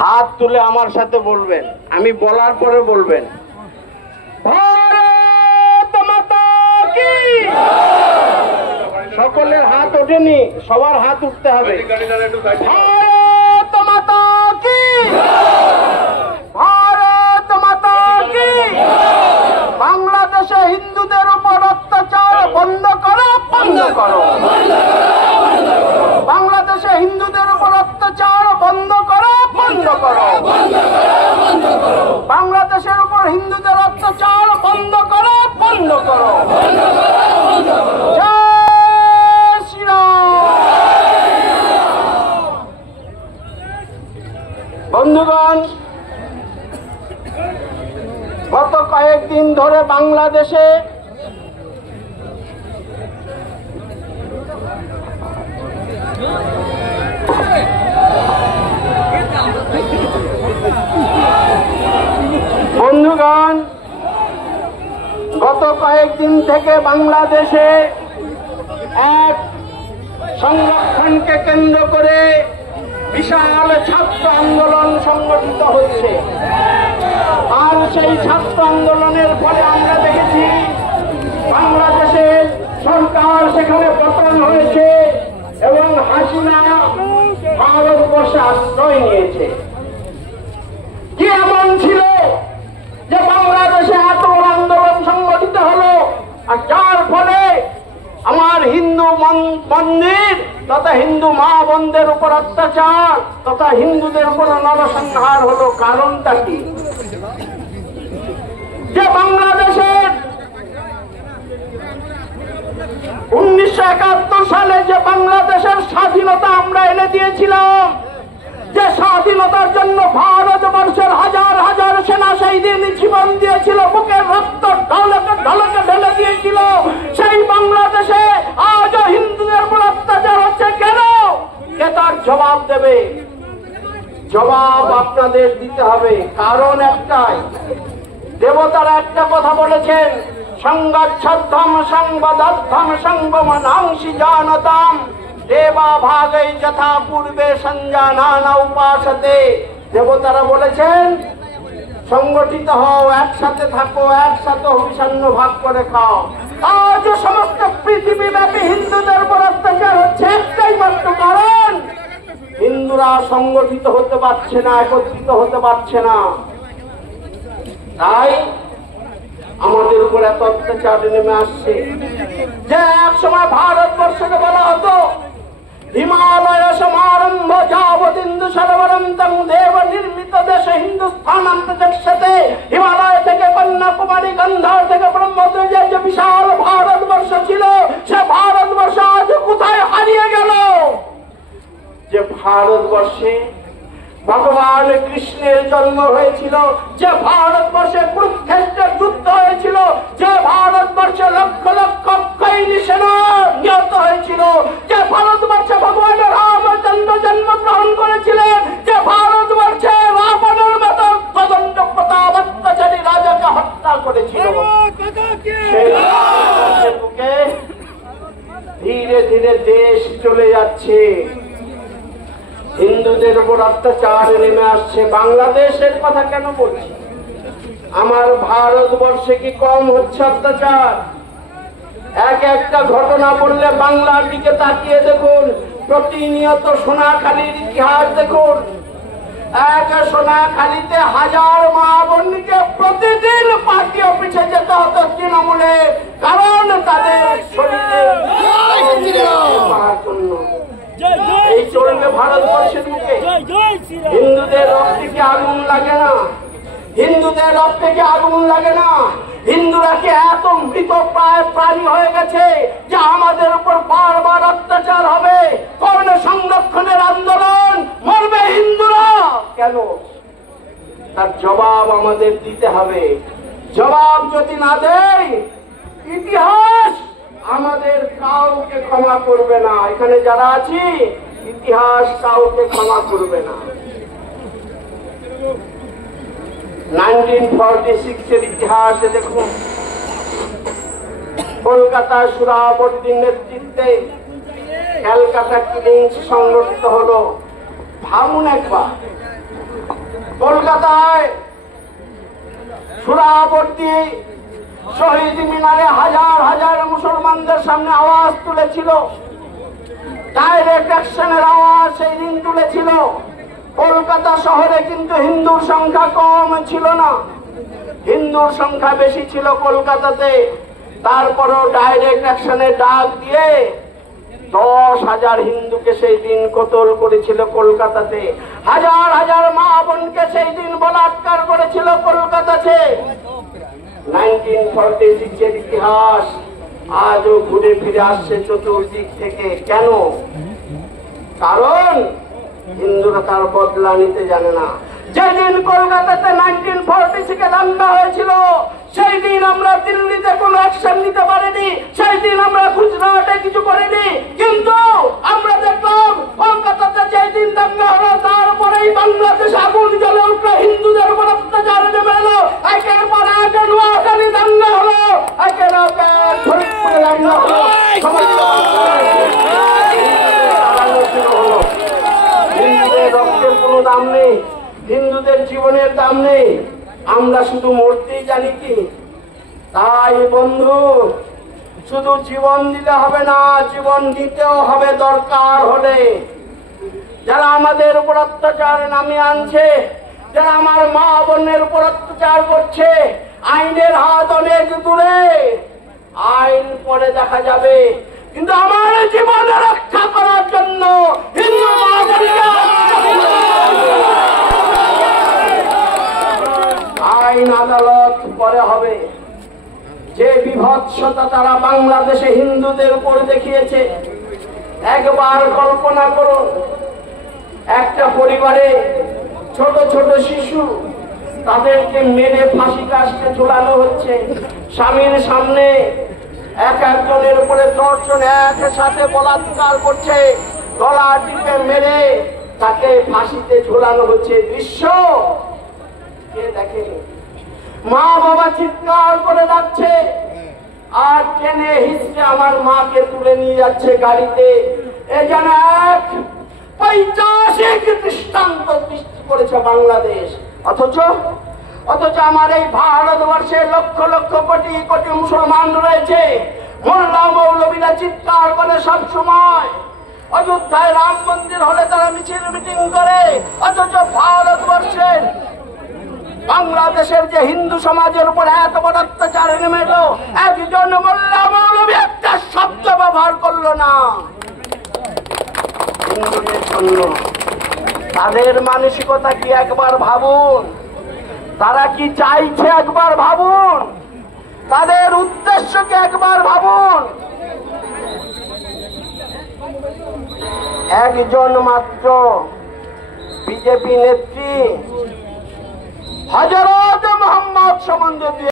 হাত তুলে আমার সাথে বলবেন, আমি বলার পরে বলবেন ভারত মাতা কি। সকলের হাত ওঠেনি, সবার হাত উঠতে হবে। ভারত মাতা কি, ভারত মাতা কি। বাংলাদেশে হিন্দুদের উপর অত্যাচার বন্ধ করো, বন্ধ করো। বাংলাদেশে হিন্দুদের উপর অত্যাচার বন্ধ করো, বন্ধ করো। বাংলাদেশের উপর হিন্দুদের অত্যাচার বন্ধ করো, বন্ধ করো। জয় শ্রীরাম। বন্ধুগণ, গত কয়েকদিন ধরে বাংলাদেশে বন্ধুগণ গত কয়েকদিন থেকে বাংলাদেশে এক সংরক্ষণকে কেন্দ্র করে বিশাল ছাত্র আন্দোলন সংগঠিত হচ্ছে। আর সেই ছাত্র আন্দোলনের ফলে আমরা দেখেছি বাংলাদেশের সরকার সেখানে পতন হয়েছে এবং হাসিনা ভারতবর্ষে আশ্রয় নিয়েছে। কি এমন ছিল যে বাংলাদেশে এত বড় আন্দোলন সংগঠিত হলো, আর যার ফলে আমার হিন্দু মন্দির তথা হিন্দু মা বোনদের উপর অত্যাচার তথা হিন্দুদের উপর নরসংহার হলো? কারণটা কি? যে বাংলাদেশের 1971 সালে যে বাংলাদেশের স্বাধীনতা আমরা এনে দিয়েছিলাম, যে স্বাধীনতার জন্য ভারতবর্ষের হাজার হাজার সেনা শহীদ জীবন দিয়েছিল, বুকের রক্ত ঢলকে ঢলকে ঢেলে দিয়েছিল, সেই বাংলাদেশে আজও হিন্দুদের উপর অত্যাচার হচ্ছে কেন? কে তার জবাব দেবে? জবাব আপনাদের দিতে হবে। কারণ একটাই, দেবতারা একটা কথা বলেছেন, সংগচ্ছদ্ধম সংবদ্ধম সংবমনাংশি জানতাম দেবা ভাগৈ যথা পূর্বে সঞ্জানানা উপাসতে। দেবতারা বলেছেন সংগঠিত হও, একসাথে থাকো, একসাথে অভিসন্ন ভাগ করে খাও। আজ সমস্ত পৃথিবীব্যাপী হিন্দুদের উপর অত্যাচার হচ্ছে একটাই মাত্র কারণ, হিন্দুরা সংগঠিত হতে পারছে না, একত্রিত হতে পারছে না। তাই আমাদের উপর এত অত্যাচার নেমে আসছে। যে এক সময় ভারতবর্ষকে বলা হতো হিমালয় সমারম্ভ যাবতিন্দু সরবরন্তং দেব নির্মিত দেশে হিন্দুস্থানান্তর্গতে, হিমালয় থেকে কন্যাকুমারী গন্ধার থেকে ব্রহ্মপুত্র যে বিশাল ভারতবর্ষ ছিল, সে ভারতবর্ষ আজ কোথায় হারিয়ে গেল? যে ভারতবর্ষে ভগবান কৃষ্ণের জন্ম হয়েছিল, যে ভারতবর্ষে কুরুক্ষেত্রের যুদ্ধ হয়েছিল, যে ভারতবর্ষে লক্ষ লক্ষ সৈনিক সেনা নিহত হয়েছিল, যে ভারতবর্ষে ভগবান রামচন্দ্র জন্মগ্রহণ করেছিলেন, যে ভারতবর্ষে রাবণের মতো প্রচন্ড প্রতাপ অত্যাচারী রাজাকে হত্যা করেছিল, সেই ভারতবর্ষের বুকে ধীরে ধীরে দেশ চলে যাচ্ছে, হিন্দুদের উপর অত্যাচার নেমে আসছে। বাংলাদেশের কথা কেন বলছি? আমার ভারতবর্ষে কি কম হচ্ছে অত্যাচার? এক একটা ঘটনা বললে বাংলার দিকে তাকিয়ে দেখুন, প্রতিনিয়ত সোনাখালীর ইতিহাস দেখুন। এক সোনাখালীতে হাজার মা বোনকে প্রতিদিন পার্টি অফিসে যেতে হতো তৃণমূলে, কারণ তাদের শরীরে জন্য। এই চলবে ভারতবর্ষের মুখে। হিন্দুদের রক্তে কি আগুন লাগে না? হিন্দুদের রক্তে কি আগুন লাগে না? হিন্দুরা কি এত মৃত প্রায় প্রাণী হয়ে গেছে যে আমাদের উপর বারবার অত্যাচার হবে? কর্ণ সংরক্ষণের আন্দোলন, মরবে হিন্দুরা কেন? তার জবাব আমাদের দিতে হবে। জবাব যদি না দেয়, ইতিহাস আমাদের কাউকে ক্ষমা করবে না। এখানে যারা আছি, ইতিহাস কাউকে ক্ষমা করবে না। 1946 এর ইতিহাসে দেখুন, কলকাতা সুরাবর্দীর নেতৃত্বে ক্যালকাটা কিলিংস সংগঠিত হলো। ভাবুন একবার, কলকাতায় সুরাবর্তী শহীদ মিনারে হাজার হাজার মুসলমানদের সামনে আওয়াজ তুলেছিল, ডাইরেক্ট অ্যাকশনের আওয়াজ সেই দিন তুলেছিল। কলকাতা শহরে কিন্তু হিন্দুর সংখ্যা কম ছিল না, হিন্দুর সংখ্যা বেশি ছিল কলকাতাতে। তারপরেও ডাইরেক্ট অ্যাকশনের ডাক দিয়ে 10,000 হিন্দুকে সেই দিন কতল করেছিল কলকাতাতে, হাজার হাজার মা বোনকে সেই দিন বলাৎকার করেছিল কলকাতাতে। 1946 এর ইতিহাস আজও ঘুরে ফিরে আসছে চতুর্দিক থেকে। কেন? কারণ হিন্দুরা তার বদলা নিতে জানে না। যেদিন কলকাতাতে 1946 দাঙ্গা হয়েছিল, সেই দিন আমরা দিল্লিতে কোনো অ্যাকশন নিতে পারিনি, সেই দিন আমরা গুজরাটে কিছু করিনি। কিন্তু আমরা দেখলাম কলকাতাতে যেই দিন দাঙ্গা হলো, তারপরেই বাংলাদেশ আগুন জ্বলে উঠলো, হিন্দুদের উপর অত্যাচার নেমে এলো। একের পর এক নোয়াখালী দাঙ্গা হলো, একের পর এক ফরিদপুরে দাঙ্গা হলো। হিন্দুদের রক্তের কোনো দাম নেই, হিন্দুদের জীবনের দাম নেই, আমরা শুধু মরতেই জানি কি? তাই বন্ধু, শুধু জীবন দিলে হবে না, জীবন দিতেও হবে দরকার হলে। যারা আমাদের উপর অত্যাচার নামিয়ে আনছে, যারা আমার মা বোনের উপর অত্যাচার করছে, আইনের হাত অনেক দূরে, আইন পরে দেখা যাবে, কিন্তু আমার জীবন রক্ষা করার জন্য হিন্দু মা বোনকে আইন আদালত পরে হবে। যে বিভৎসতা তারা বাংলাদেশে হিন্দুদের উপর দেখিয়েছে, একবার কল্পনা করুন, একটা পরিবারে ছোট ছোট শিশু, তাদেরকে মেরে ফাঁসি কাস্টে ঝোলানো হচ্ছে, স্বামীর সামনে এক একজনের উপরে 10 জন একসাথে বলাৎকার করছে, গলা টিপে মেরে তাকে ফাঁসিতে ঝোলানো হচ্ছে। দৃশ্য কে দেখে? মা বাবা চিৎকার করে যাচ্ছে, আর টেনে হিসড়ে আমার মাকে তুলে নিয়ে যাচ্ছে গাড়িতে। এ যেন এক পৈশাচিক দৃষ্টান্ত সৃষ্টি করেছে বাংলাদেশ। অথচ আমার এই ভারতবর্ষে লক্ষ লক্ষ কোটি কোটি মুসলমান রয়েছে, মোল্লা মৌলবীরা চিৎকার করে সব সময়। অযোধ্যায় রাম মন্দির হলে তারা মিছিল মিটিং করে, অথচ ভারতবর্ষের বাংলাদেশের যে হিন্দু সমাজের উপর এত বড় অত্যাচার নেমে এলো, একজন মোল্লা মৌলবী একটা শব্দ ব্যবহার করলো না হিন্দুদের জন্য। তাদের মানসিকতা কি একবার ভাবুন, তারা কি চাইছে একবার ভাবুন, তাদের উদ্দেশ্যকে একবার ভাবুন। একজন মাত্র বিজেপি নেত্রী হযরত মুহাম্মদ সম্বন্ধে